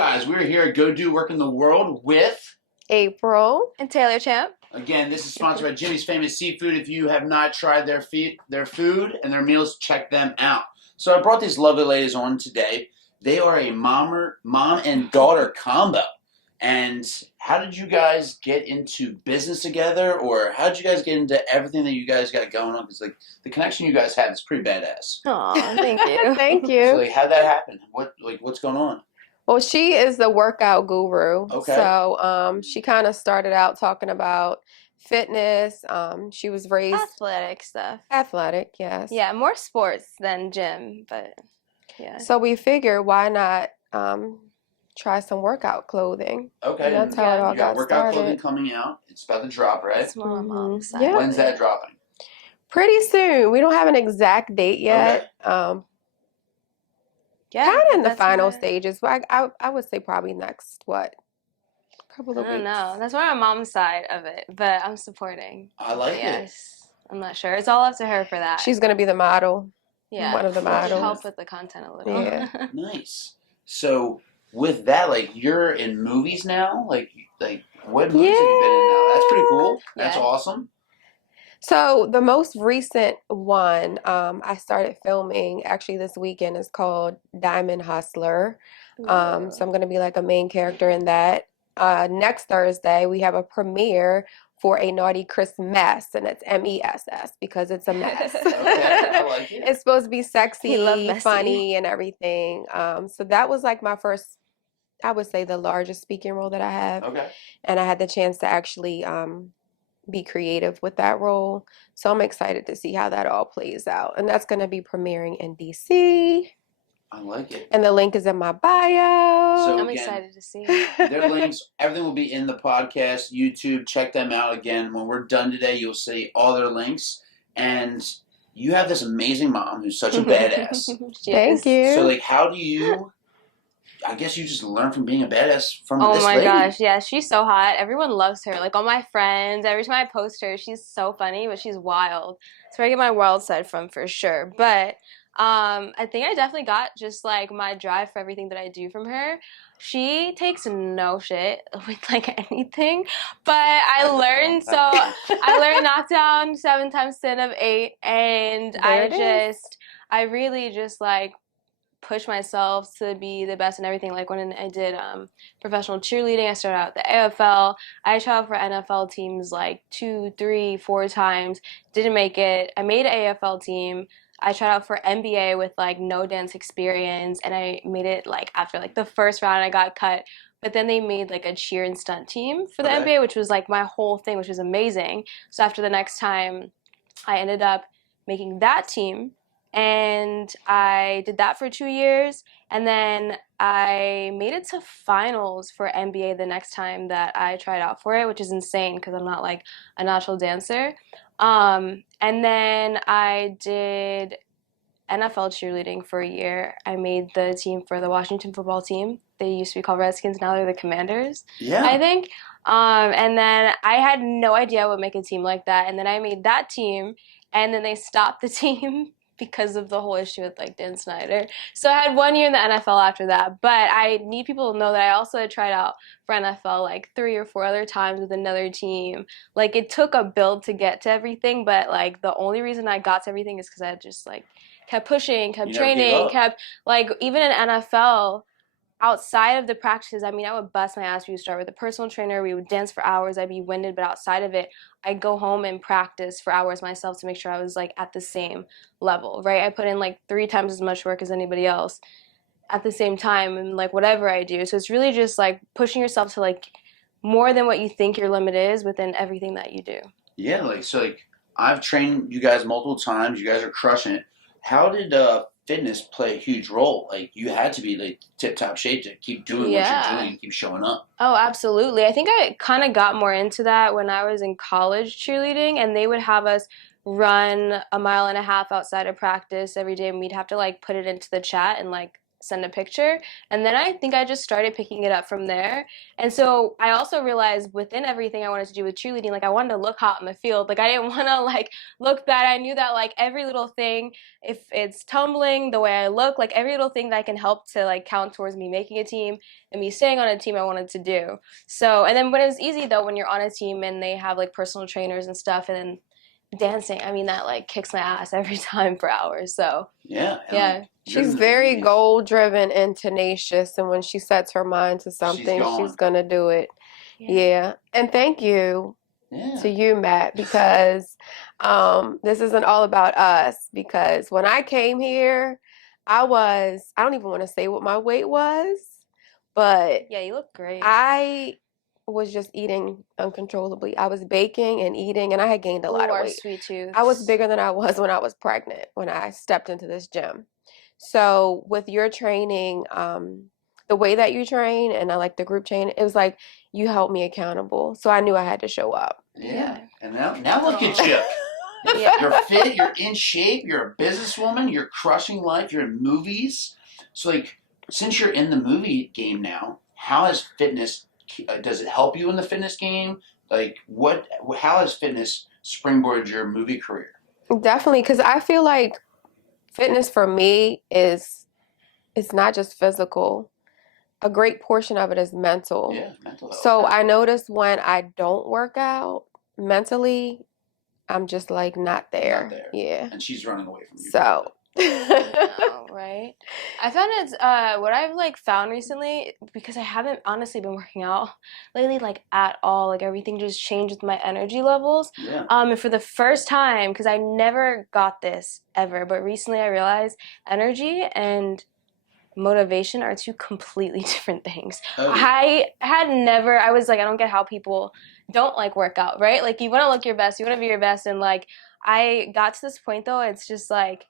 guys? We're here at Go Do Work in the World with April and Taylor Champ. Again, this is sponsored by Jimmy's Famous Seafood. If you have not tried their food and their meals, check them out. So I brought these lovely ladies on today. They are a mom and daughter combo. And how did you guys get into business together, or how did you guys get into everything that you guys got going on? Because like the connection you guys have is pretty badass. Aw, thank you. Thank you. So like, how'd that happen? What's going on? Well, she is the workout guru. Okay. So she kind of started out talking about fitness. She was raised Athletic stuff. athletic, yes. Yeah, more sports than gym, but yeah. So we figured, why not try some workout clothing? Okay. And that's how it all You got got workout started. clothing coming out. It's about to drop, right? That's my mom's side. Yeah. When's that dropping? Pretty soon. We don't have an exact date yet. Yeah, Kind of in the that's final why- stages. But I would say probably next, couple I of don't weeks. know. That's more my mom's side of it, but I'm supporting. I like it. Yes. I'm not sure. It's all up to her for that. She's going to be the model. yeah. one of the I'll models. help with the content a little. Yeah. Nice. So with that, like you're in movies now, like what movies have you been in now? That's pretty cool. That's Yeah. awesome. So the most recent one I started filming actually this weekend is called Diamond Hustler. So I'm going to be like a main character in that. Next Thursday we have a premiere for A Naughty Christmas, and it's MESS because it's a mess. Okay, I like it. It's supposed to be He sexy, loved messy. funny, and everything. So that was like my first, I would say, the largest speaking role that I have. Okay. And I had the chance to actually be creative with that role. So I'm excited to see how that all plays out. And that's going to be premiering in DC. I like it. And the link is in my bio. So I'm again, excited to see it. Their links, everything will be in the podcast, YouTube. Check them out again. When we're done today, you'll see all their links. And you have this amazing mom who's such a badass. Thank you. So like, how do you? I guess you just learn from being a badass from Oh this my lady. gosh, yeah, she's so hot. Everyone loves her. Like all my friends, every time I post her, she's so funny, but she's wild. That's where I get my wild side from for sure. But I think I definitely got just like my drive for everything that I do from her. She takes no shit with like anything, but I learned I learned knockdown 7 times 10 of 8, and I really just like push myself to be the best in everything. Like when I did professional cheerleading, I started out at the AFL. I tried out for NFL teams like 2, 3, 4 times. Didn't make it. I made an AFL team. I tried out for NBA with like no dance experience, and I made it like after like the first round I got cut. But then they made like a cheer and stunt team for the NBA, which was like my whole thing, which was amazing. So after the next time, I ended up making that team. And I did that for 2 years, and then I made it to finals for NBA the next time that I tried out for it, which is insane because I'm not like a natural dancer. And then I did NFL cheerleading for a year. I made the team for the Washington football team. They used to be called Redskins, now they're the Commanders, I think. And then I had no idea I would make a team like that, and then I made that team, and then they stopped the team because of the whole issue with like Dan Snyder. So I had 1 year in the NFL after that. But I need people to know that I also had tried out for NFL like 3 or 4 other times with another team. Like it took a build to get to everything, but like the only reason I got to everything is because I had just like kept pushing, kept training, kept like even in NFL, outside of the practices, I mean, I would bust my ass. We would start with a personal trainer. We would dance for hours. I'd be winded, but outside of it, I'd go home and practice for hours myself to make sure I was like at the same level, right? I put in like 3 times as much work as anybody else at the same time, and like whatever I do. So it's really just like pushing yourself to like more than what you think your limit is within everything that you do. Yeah, like I've trained you guys multiple times. You guys are crushing it. How did fitness play a huge role? Like you had to be like tip-top shape to keep doing what you're doing and keep showing up. Oh, absolutely. I think I kind of got more into that when I was in college cheerleading, and they would have us run 1.5 miles outside of practice every day, and we'd have to like put it into the chat and like send a picture. And then I think I just started picking it up from there. And so I also realized within everything I wanted to do with cheerleading, like I wanted to look hot in the field. Like I didn't want to like look bad. I knew that like every little thing, if it's tumbling, the way I look, like every little thing that can help to like count towards me making a team and me staying on a team I wanted to do. So, and then when it's easy though, when you're on a team and they have like personal trainers and stuff, and then dancing, I mean, that like kicks my ass every time for hours. So Yeah. yeah. She's very goal driven and tenacious, and when she sets her mind to something, she's gonna do it. Yeah. And thank you to you, Matt, because this isn't all about us. Because when I came here, I don't even want to say what my weight was, but Yeah, you look great. I was just eating uncontrollably. I was baking and eating, and I had gained a lot of weight. Sweet tooth. I was bigger than I was when I was pregnant, when I stepped into this gym. So with your training, the way that you train and I like the group train, it was like you held me accountable. So I knew I had to show up. Yeah. And now look at you. You're fit, you're in shape, you're a businesswoman, you're crushing life, you're in movies. So like, since you're in the movie game now, how has fitness, does it help you in the fitness game? Like how has fitness springboarded your movie career? Definitely, because I feel like fitness for me it's not just physical. A great portion of it is mental. Yeah, mental health. So I notice when I don't work out mentally, I'm just like not there. Not there. Yeah. And she's running away from you. So. Oh, right. I found it's what I've like found recently, because I haven't honestly been working out lately like at all. Like everything just changed with my energy levels. Yeah. And for the first time, because I never got this ever, but recently I realized energy and motivation are two completely different things. I was like, I don't get how people don't like workout, right? Like you want to look your best, you want to be your best, and like I got to this point though, it's just like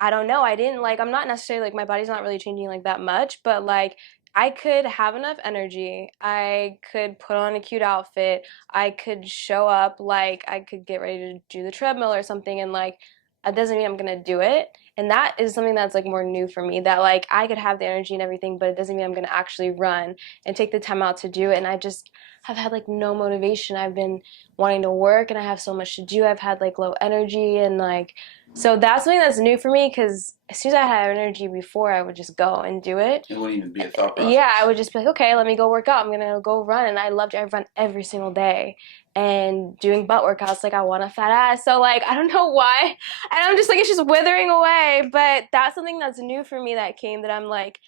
I don't know. I'm not necessarily like my body's not really changing like that much, but like I could have enough energy. I could put on a cute outfit. I could show up, like I could get ready to do the treadmill or something, and like that doesn't mean I'm gonna do it. And that is something that's like more new for me, that like I could have the energy and everything, but it doesn't mean I'm gonna actually run and take the time out to do it. And I just have had like no motivation. I've been wanting to work and I have so much to do. I've had like low energy, and like so that's something that's new for me, because as soon as I had energy before, I would just go and do it. It wouldn't even be a thought process. Yeah, I would just be like, okay, let me go work out. I'm gonna go run, and I run every single day. And doing butt workouts, like I want a fat ass. So like I don't know why, and I'm just like it's just withering away. But that's something that's new for me that came, that I'm like,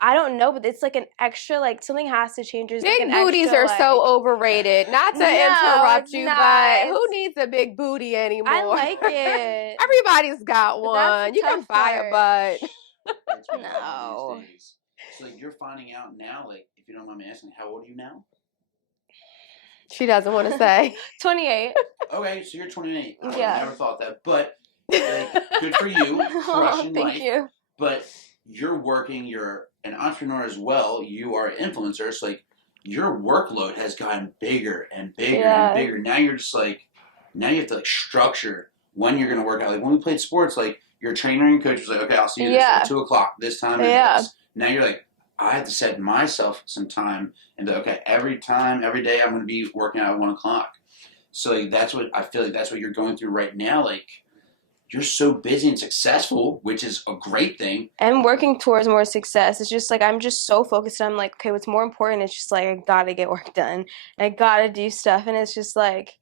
I don't know, but it's like an extra, like something has to change. There's Big like booties extra, are like, so overrated. Not to No, interrupt it's you, not. but who needs a big booty anymore? I like it. Everybody's got But that's one. the You can tough buy a part. butt. That's what No. these days. So like, you're finding out now, like if you don't mind me asking, how old are you now? She doesn't want to say. 28. Okay, so you're 28. I Yeah. never thought that, but like, good for you, crushing life. Thank you. But you're working. You're an entrepreneur as well. You are an influencer. So like, your workload has gotten bigger and bigger and bigger. Now you're just like, now you have to like structure when you're gonna work out. Like when we played sports, like your trainer and coach was like, okay, I'll see you this at 2:00 this time. And now you're like, I have to set myself some time and be like, okay, every day I'm gonna be working out at 1:00. So like, that's what I feel like. That's what you're going through right now. Like you're so busy and successful, which is a great thing. And working towards more success. It's just like I'm just so focused. I'm like, okay, what's more important? It's just like I gotta get work done. I gotta do stuff, and it's just like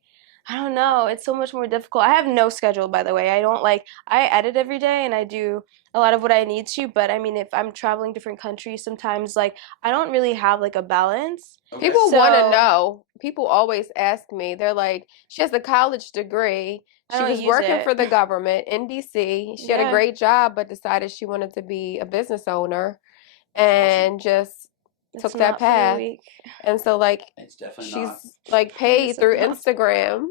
I don't know. It's so much more difficult. I have no schedule, by the way. I edit every day and I do a lot of what I need to. But I mean, if I'm traveling different countries, sometimes like I don't really have like a balance. Okay. People want to know. People always ask me. They're like, she has a college degree. She was working for the government in DC. She had a great job, but decided she wanted to be a business owner and just took that path. And so like it's definitely she's like paid through Instagram.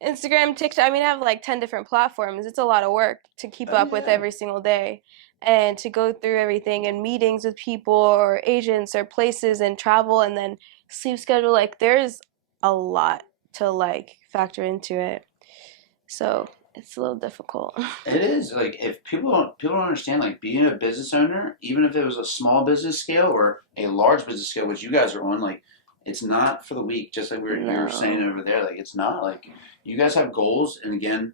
Instagram, TikTok. I mean, I have like 10 different platforms. It's a lot of work to keep up with every single day, and to go through everything and meetings with people or agents or places and travel, and then sleep schedule. Like there's a lot to like factor into it. So it's a little difficult. It is like if people don't understand like being a business owner, even if it was a small business scale or a large business scale, which you guys are on, like it's not for the weak. Just like you were saying No. over there, like it's not like you guys have goals, and again,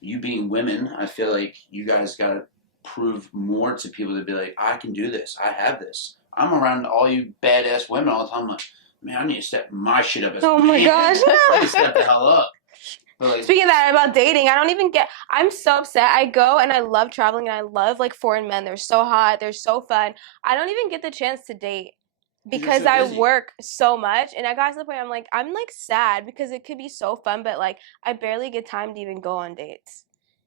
you being women, I feel like you guys got to prove more to people to be like, I can do this, I have this. I'm around all you badass women all the time. I'm like, man, I need to step my shit up as a Oh my man. gosh. I need to step the hell up. But like, Speaking of that about dating, I don't even get. I'm so upset. I go and I love traveling and I love like foreign men. They're so hot. They're so fun. I don't even get the chance to date you're because so I busy. work so much. And I got to the point I'm like sad because it could be so fun, but like I barely get time to even go on dates.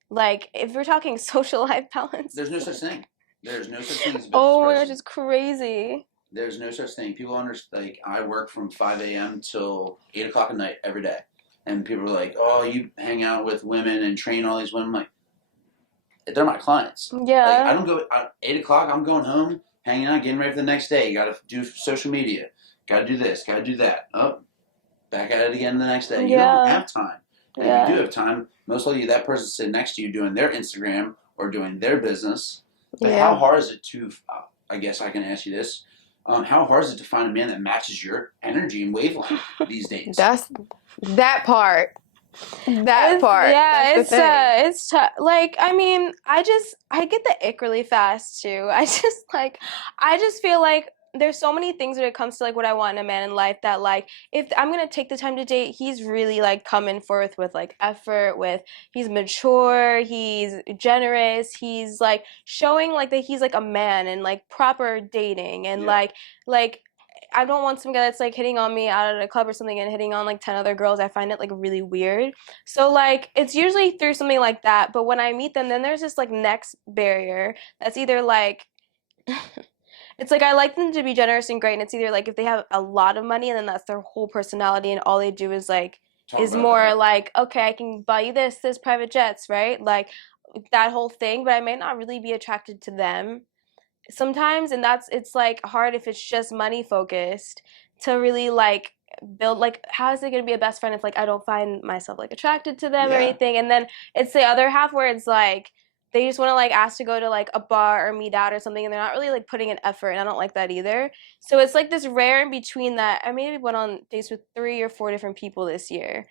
Like if we're talking social life balance, There's no such thing. There's no such thing as a business oh my gosh, person. it's crazy. There's no such thing. People understand. Like I work from 5 a.m. till 8 o'clock at night every day, and people are like, "Oh, you hang out with women and train all these women." I'm like, they're my clients. Like I Yeah. don't go at 8 o'clock. I'm going home, hanging out, getting ready for the next day. You got to do social media. Got to do this. Got to do that. Oh, back at it again the next day. You don't Yeah. have time. And if you do have time, most likely that person sitting next to you doing their Instagram or doing their business. But how Yeah. hard is it to? I guess I can ask you this. How hard is it to find a man that matches your energy and wavelength these days? That's that part. That It's, part. yeah, That's the thing. it's tough. Like, I mean, I get the ick really fast too. I just feel like there's so many things when it comes to like what I want in a man in life that like if I'm gonna take the time to date, he's really like coming forth with like effort, with he's mature, he's generous, he's like showing like that he's like a man and like proper dating and Yeah. like I don't want some guy that's like hitting on me out at a club or something and hitting on like 10 other girls. I find it like really weird. So like it's usually through something like that. But when I meet them, then there's this like next barrier that's either like it's like I like them to be generous and great, and it's either like if they have a lot of money and then that's their whole personality and all they do is like Talk is about more that. like, okay, I can buy you this private jets, right? Like that whole thing, but I may not really be attracted to them sometimes, and that's it's like hard if it's just money focused to really like build like how is it going to be a best friend if like I don't find myself like attracted to them or Yeah. anything. And then it's the other half where it's like they just want to like ask to go to like a bar or meet out or something and they're not really like putting an effort, and I don't like that either. So it's like this rare in between that I maybe went on dates with 3 or 4 different people this year,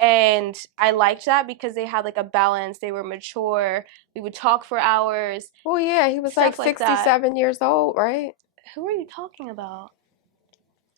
and I liked that because they had like a balance. They were mature. We would talk for hours, Well, yeah, he was like stuff like that. 67 years old, right? Who are you talking about?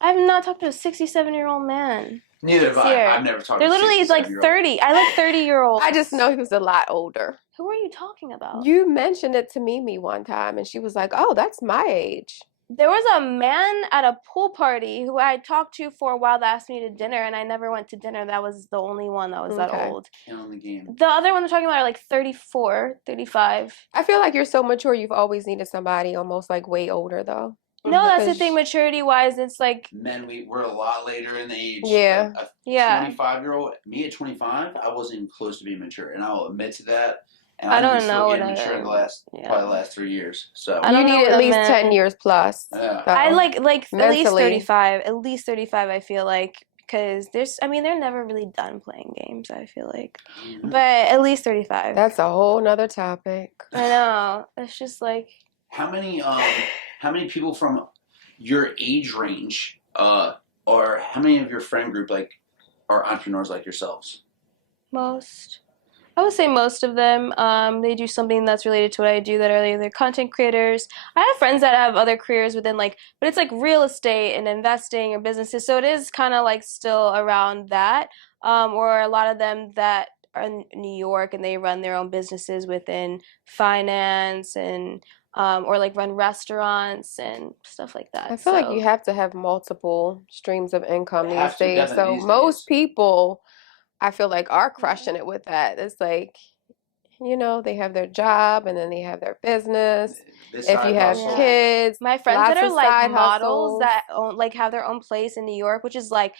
I have not talked to a 67-year-old man. Neither have This I. year. I've never talked They're to a literally like 67-year-old. 30. I like 30-year-olds. I just know he was a lot older. Who are you talking about? You mentioned it to Mimi one time, and she was like, "Oh, that's my age." There was a man at a pool party who I talked to for a while that asked me to dinner, and I never went to dinner. That was the only one that was that Okay. old. Killing the game. The other ones I'm talking about are like 34, 35. I feel like you're so mature. You've always needed somebody almost like way older, though. No, that's the Because thing. Maturity-wise, it's like Men, we're a lot later in the age. Yeah. Like a yeah. 25-year-old, me at 25, I wasn't even close to being mature, and I'll admit to that. And I I'm don't still know what getting mature in the last yeah. probably the last 3 years. So I you don't know need what at a least man- 10 years plus. Yeah. though. I like at least Mentally. 35. At least 35, I feel like, because they're never really done playing games, I feel like. Mhm. But at least 35. That's a whole nother topic. I know. It's just like How many people from your age range, or how many of your friend group like are entrepreneurs like yourselves? most. I would say most of them. They do something that's related to what I do that earlier. They're content creators. I have friends that have other careers within like, but it's like real estate and investing or businesses. So it is kind of like still around that. Or a lot of them that are in New York and they run their own businesses within finance and or like run restaurants and stuff like that. I feel like So- you have to have multiple streams of income You have these to, days. definitely So these most days. people, I feel like, are crushing it with that. It's like, they have their job and then they have their business. This If you side have hustle. kids, My friends lots that are of like side models hustles. that own like have their own place in New York, which is like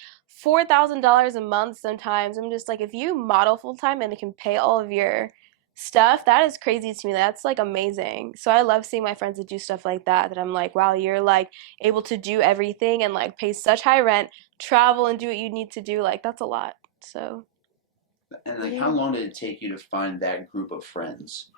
$4,000 a month sometimes. I'm just like, if you model full time and it can pay all of your stuff, that is crazy to me. That's like amazing. So I love seeing my friends that do stuff like that. That I'm like, wow, you're like able to do everything and like pay such high rent, travel and do what you need to do. Like that's a lot. So And like, how long did it take you to find that group of friends?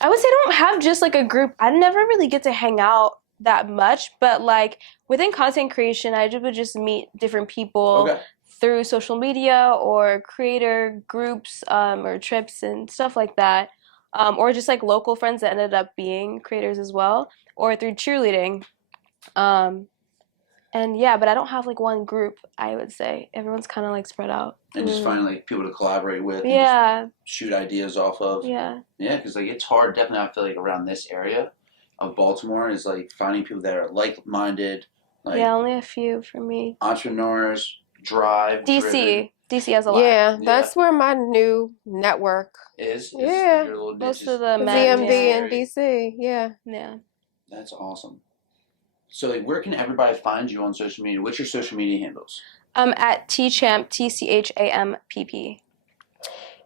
I would say I don't have just like a group. I never really get to hang out that much, but like within content creation, I would just meet different people Okay. through social media or creator groups or trips and stuff like that, or just like local friends that ended up being creators as well, or through cheerleading. And yeah, but I don't have like one group. I would say everyone's kind of like spread out. And just finding like people to collaborate with. And Yeah. just shoot ideas off of. Yeah. Yeah, because like it's hard. Definitely, I feel like around this area of Baltimore is like finding people that are like-minded. Like, Yeah, only a few for me. Entrepreneurs, driven. DC has a lot. Yeah, that's where my new network is Yeah. your little Most niches. of the men, ZMB yeah. and DC. Yeah. Yeah. That's awesome. So, like, where can everybody find you on social media? What's your social media handles? At tchamp, TCHAMPP.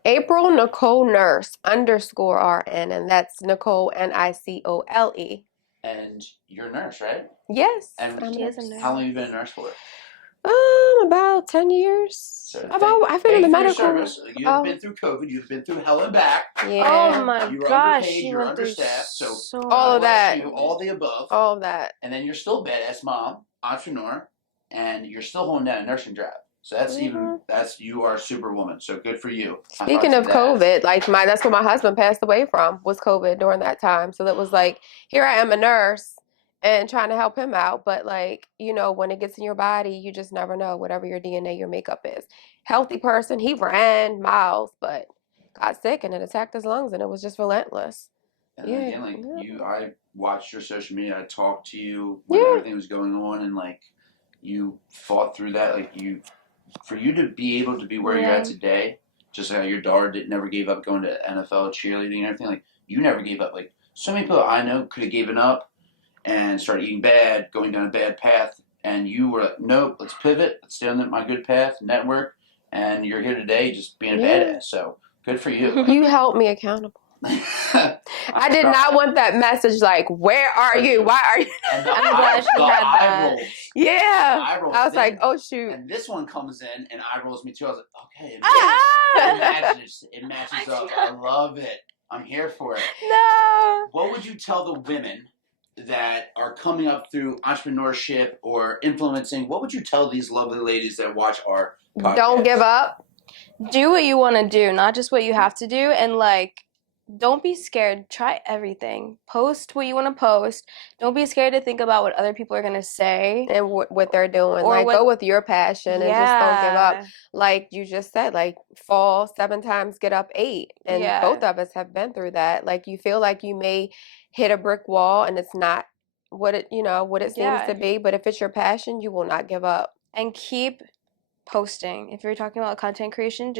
April Nicole Nurse _RN, and that's Nicole NICOLE. And you're a nurse, right? Yes. And I'm She a is a nurse. nurse. how long have you been a nurse for? About 10 years. So I've been in the medical. Service. You've been through COVID. You've been through hell and back. Yeah. Oh my You were gosh, underpaid. she You were went through understaffed. So all of that. You, all the above. All of that. And then you're still a badass mom, entrepreneur, and you're still holding down a nursing job. So that's you are a superwoman. So good for you. Speaking of COVID, like that's what my husband passed away from was COVID during that time. So that was like, here I am a nurse and trying to help him out. But like, when it gets in your body, you just never know whatever your DNA, your makeup is. Healthy person, he ran miles, but got sick and it attacked his lungs and it was just relentless. And again, like I watched your social media. I talked to you when everything was going on, and like you fought through that. Like for you to be able to be where you're at today, just like how your daughter never gave up going to NFL cheerleading and everything. Like you never gave up. Like so many people I know could have given up and started eating bad, going down a bad path, and you were like, nope, let's pivot, let's stay on my good path, network, and you're here today just being a badass. So good for you. You held me accountable. I did not want that message like, where are you? Why are you? And I'm glad she had that. Yeah. I was like, oh shoot. And this one comes in and eye rolls me too. I was like, okay, it matches up. I love it. I'm here for it. No. What would you tell the women that are coming up through entrepreneurship or influencing? What would you tell these lovely ladies that watch our podcast? Don't give up. Do what you want to do, not just what you have to do. And like, don't be scared. Try everything. Post what you want to post. Don't be scared to think about what other people are going to say. And what they're doing. Or like, go with your passion and just don't give up. Like you just said, like, fall 7 times, get up 8. And both of us have been through that. Like, you feel like you may hit a brick wall and it's not what it seems to be. But if it's your passion, you will not give up. And keep posting. If you're talking about content creation,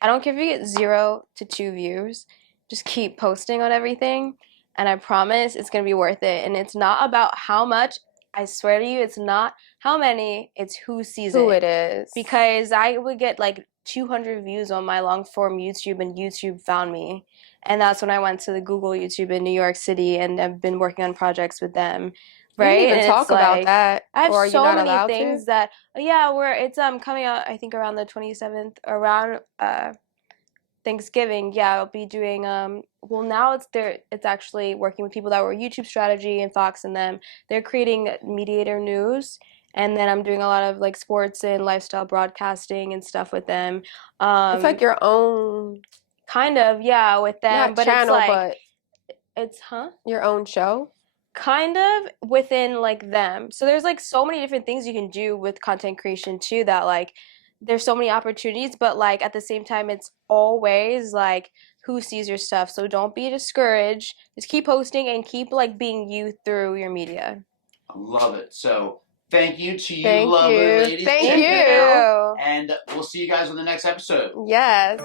I don't care if you get 0 to 2 views. Just keep posting on everything, and I promise it's going to be worth it. And it's not about how much. I swear to you, it's not how many. It's who sees Who it is. Because I would get like 200 views on my long-form YouTube, and YouTube found me. And that's when I went to the Google YouTube in New York City, and I've been working on projects with them. Right? You even talk about that. I have or so not many things that, where it's coming out, I think, around the 27th, around Thanksgiving. I'll be doing now it's actually working with people that were YouTube Strategy and Fox and them. They're creating Mediator News, and then I'm doing a lot of like sports and lifestyle broadcasting and stuff with them. It's like your own kind of, with them. Not but channel, it's like it's your own show? Kind of within like them. So there's like so many different things you can do with content creation too, that like there's so many opportunities, but like at the same time, it's always like who sees your stuff. So don't be discouraged. Just keep posting and keep like being you through your media. I love it. So thank you to you, lovely ladies. Thank you. And we'll see you guys on the next episode. Yes.